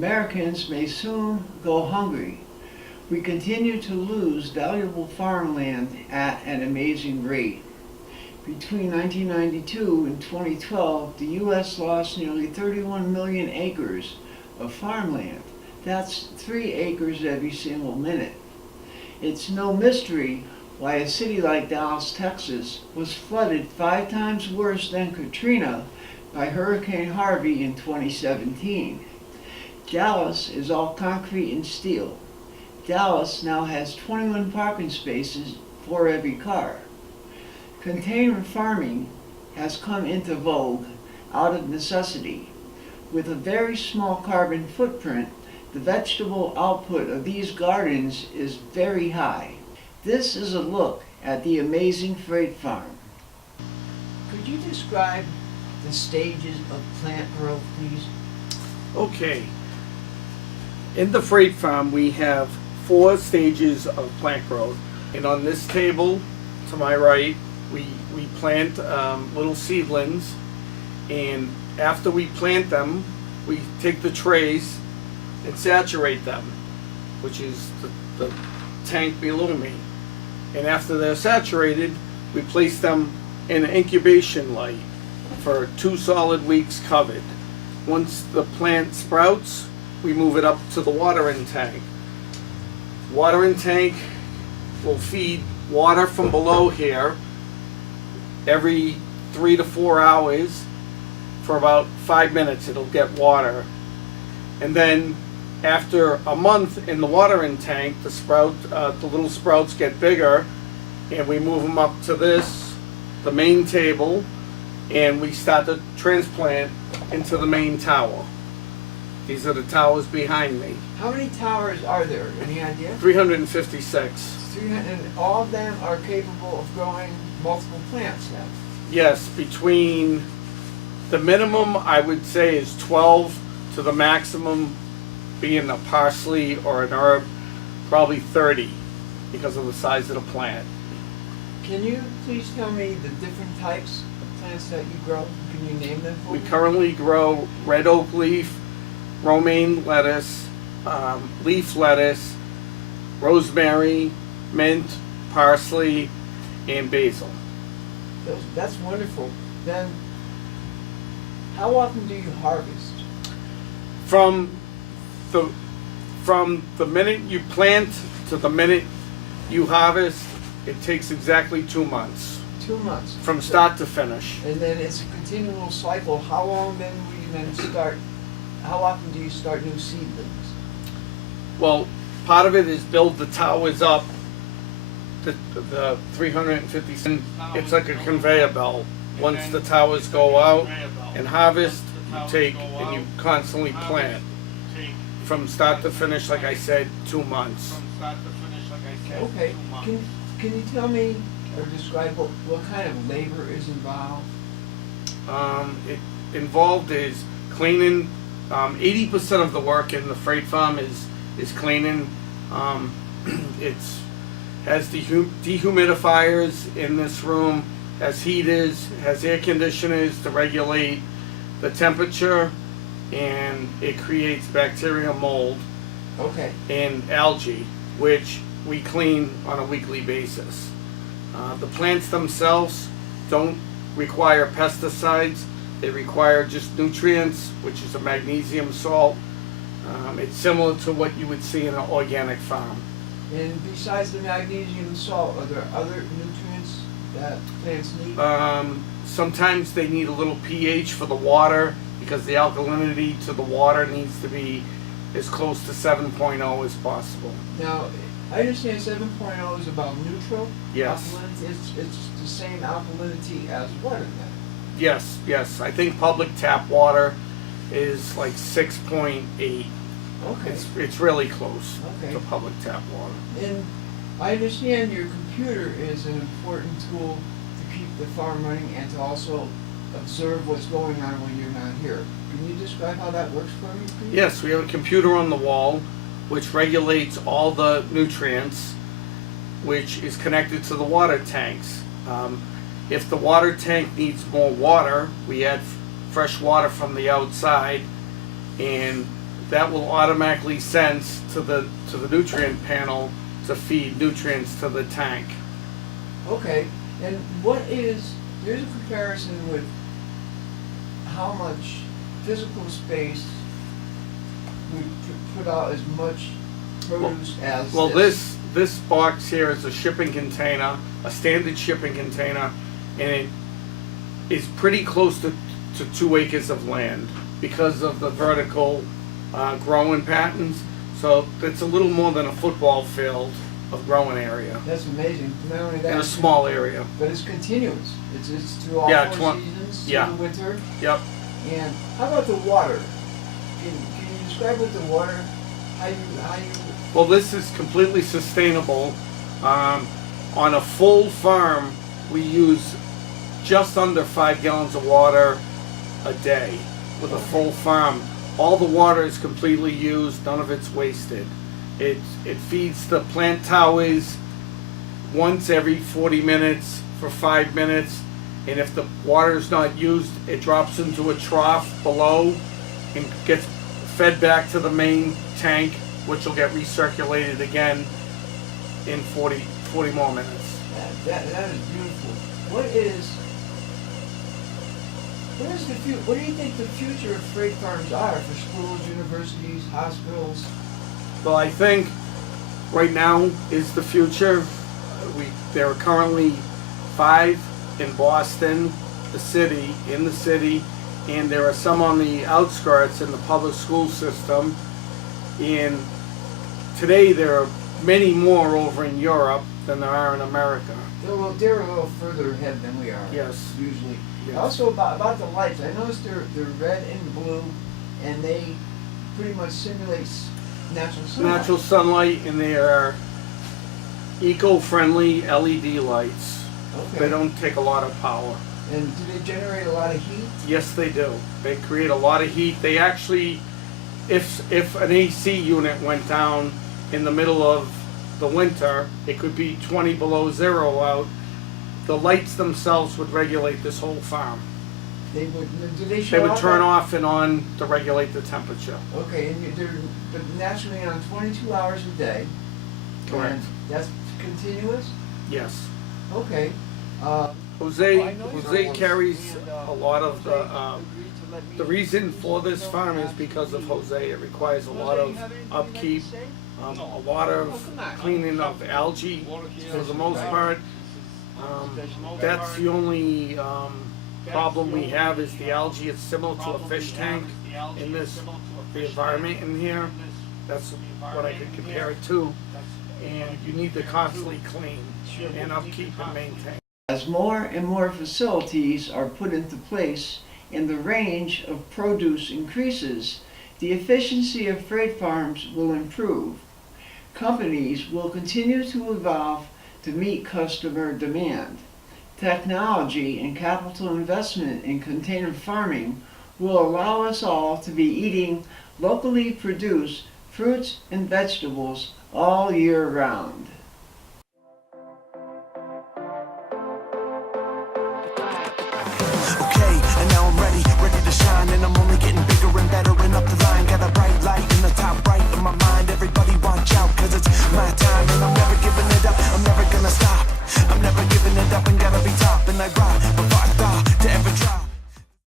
Americans may soon go hungry. We continue to lose valuable farmland at an amazing rate. Between 1992 and 2012, the U.S. lost nearly 31 million acres of farmland. That's 3 acres every single minute. It's no mystery why a city like Dallas, Texas, was flooded 5 times worse than Katrina by Hurricane Harvey in 2017. Dallas is all concrete and steel. Dallas now has 21 parking spaces for every car. Container farming has come into vogue out of necessity. With a very small carbon footprint, the vegetable output of these gardens is very high. This is a look at the amazing freight farm. Could you describe the stages of plant growth, please? Okay. In the freight farm, we have 4 stages of plant growth. And on this table, to my right, we plant little seedlings. And after we plant them, we take the trays and saturate them, which is the tank below me. And after they're saturated, we place them in an incubation light for 2 solid weeks covered. Once the plant sprouts, we move it up to the watering tank. Watering tank will feed water from below here every 3 to 4 hours. For about 5 minutes it'll get water. And then after a month in the watering tank, the little sprouts get bigger, and we move them up to the main table, and we start the transplant into the main tower. These are the towers behind me. How many towers are there? Any idea? 356. And all of them are capable of growing multiple plants now? Yes, between the minimum I would say is 12 to the maximum being a parsley or an herb, probably 30 because of the size of the plant. Can you please tell me the different types of plants that you grow? Can you name them for We me? currently grow red oak leaf, romaine lettuce, leaf lettuce, rosemary, mint, parsley, and basil. That's wonderful. Then, how often do you harvest? From the minute you plant to the minute you harvest, it takes exactly 2 months. 2 months. From start to finish. And then it's a continual cycle. How long then will you then start? How often do you start new seedlings? Well, part of it is build the towers up. The 350. It's like a conveyor belt. Once the towers go out and harvest, you take and you constantly plant. From start to finish, like I said, 2 months. Okay. Can you tell me or describe what kind of labor is involved? Involved is cleaning. 80% of the work in the freight farm is cleaning. It's has dehumidifiers in this room, has heaters, has air conditioners to regulate the temperature, and it creates bacteria, mold, and algae, which we clean on a weekly basis. The plants themselves don't require pesticides. They require just nutrients, which is a magnesium salt. It's similar to what you would see in an organic farm. And besides the magnesium salt, are there other nutrients that plants need? Sometimes they need a little pH for the water because the alkalinity to the water needs to be as close to 7.0 as possible. Now, I understand 7.0 is about neutral. Yes. Alkalinity. It's the same alkalinity as water then. Yes. I think public tap water is like 6.8. Okay. It's really close Okay. to public tap water. And I understand your computer is an important tool to keep the farm running and to also observe what's going on when you're not here. Can you describe how that works for me, please? Yes, we have a computer on the wall which regulates all the nutrients, which is connected to the water tanks. If the water tank needs more water, we add fresh water from the outside, and that will automatically sense to the nutrient panel to feed nutrients to the tank. Okay, and there's a comparison with how much physical space we put out as much produce as Well, this box here is a shipping container, a standard shipping container, and it is pretty close to 2 acres of land because of the vertical growing patterns. So it's a little more than a football field of growing area That's amazing. Not only that, in a small area. but it's continuous. It's through all Yeah, 4 seasons, through yeah. the winter. Yep. And how about the water? Can you describe what the water, how you Well, this is completely sustainable. On a full farm, we use just under 5 gallons of water a day with a full farm. All the water is completely used, none of it's wasted. It feeds the plant towers once every 40 minutes for 5 minutes, and if the water is not used, it drops into a trough below and gets fed back to the main tank, which will get recirculated again in 40 more minutes. that is beautiful. What do you think the future of freight farms are for schools, universities, hospitals? Well, I think right now is the future. There are currently 5 in Boston, in the city, and there are some on the outskirts in the public school system. And today there are many more over in Europe than there are in America. They're a little further ahead than we are. Yes. Usually. Yes. Also about the lights, I noticed they're red and blue, and they pretty much simulate natural sunlight. Natural sunlight, and they are eco-friendly LED lights. Okay. They don't take a lot of power. And do they generate a lot of heat? Yes, they do. They create a lot of heat. They actually, if an AC unit went down in the middle of the winter, it could be 20 below zero out. The lights themselves would regulate this whole farm. They would. Do they show They would up turn at- off and on to regulate the temperature. Okay, and they're but naturally on 22 hours a day. Correct. And that's continuous. Yes. Okay. Jose carries a lot of the reason for this farm is because of Jose. It requires a lot of upkeep, a lot of cleaning of algae for the most part. That's the only problem we have is the algae. It's similar to a fish tank in the environment in here. That's what I could compare it to. And you need to constantly clean and upkeep and maintain. As more and more facilities are put into place and the range of produce increases, the efficiency of freight farms will improve. Companies will continue to evolve to meet customer demand. Technology and capital investment in container farming will allow us all to be eating locally produced fruits and vegetables all year round. Okay, and now I'm ready to shine, and I'm only getting